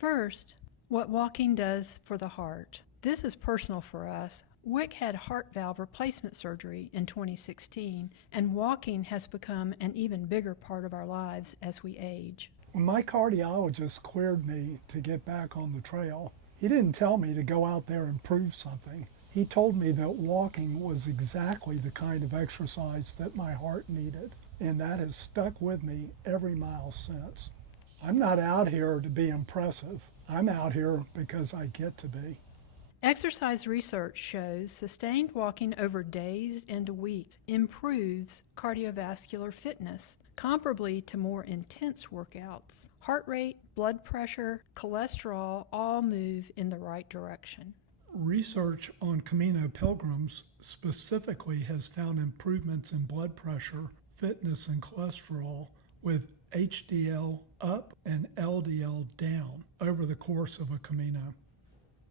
First, what walking does for the heart. This is personal for us. Wick had heart valve replacement surgery in 2016, and walking has become an even bigger part of our lives as we age. When my cardiologist cleared me to get back on the trail, he didn't tell me to go out there and prove something. He told me that walking was exactly the kind of exercise that my heart needed, and that has stuck with me every mile since. I'm not out here to be impressive. I'm out here because I get to be. Exercise research shows sustained walking over days and weeks improves cardiovascular fitness, comparably to more intense workouts. Heart rate, blood pressure, cholesterol all move in the right direction. Research on Camino pilgrims specifically has found improvements in blood pressure, fitness, and cholesterol with HDL up and LDL down over the course of a Camino.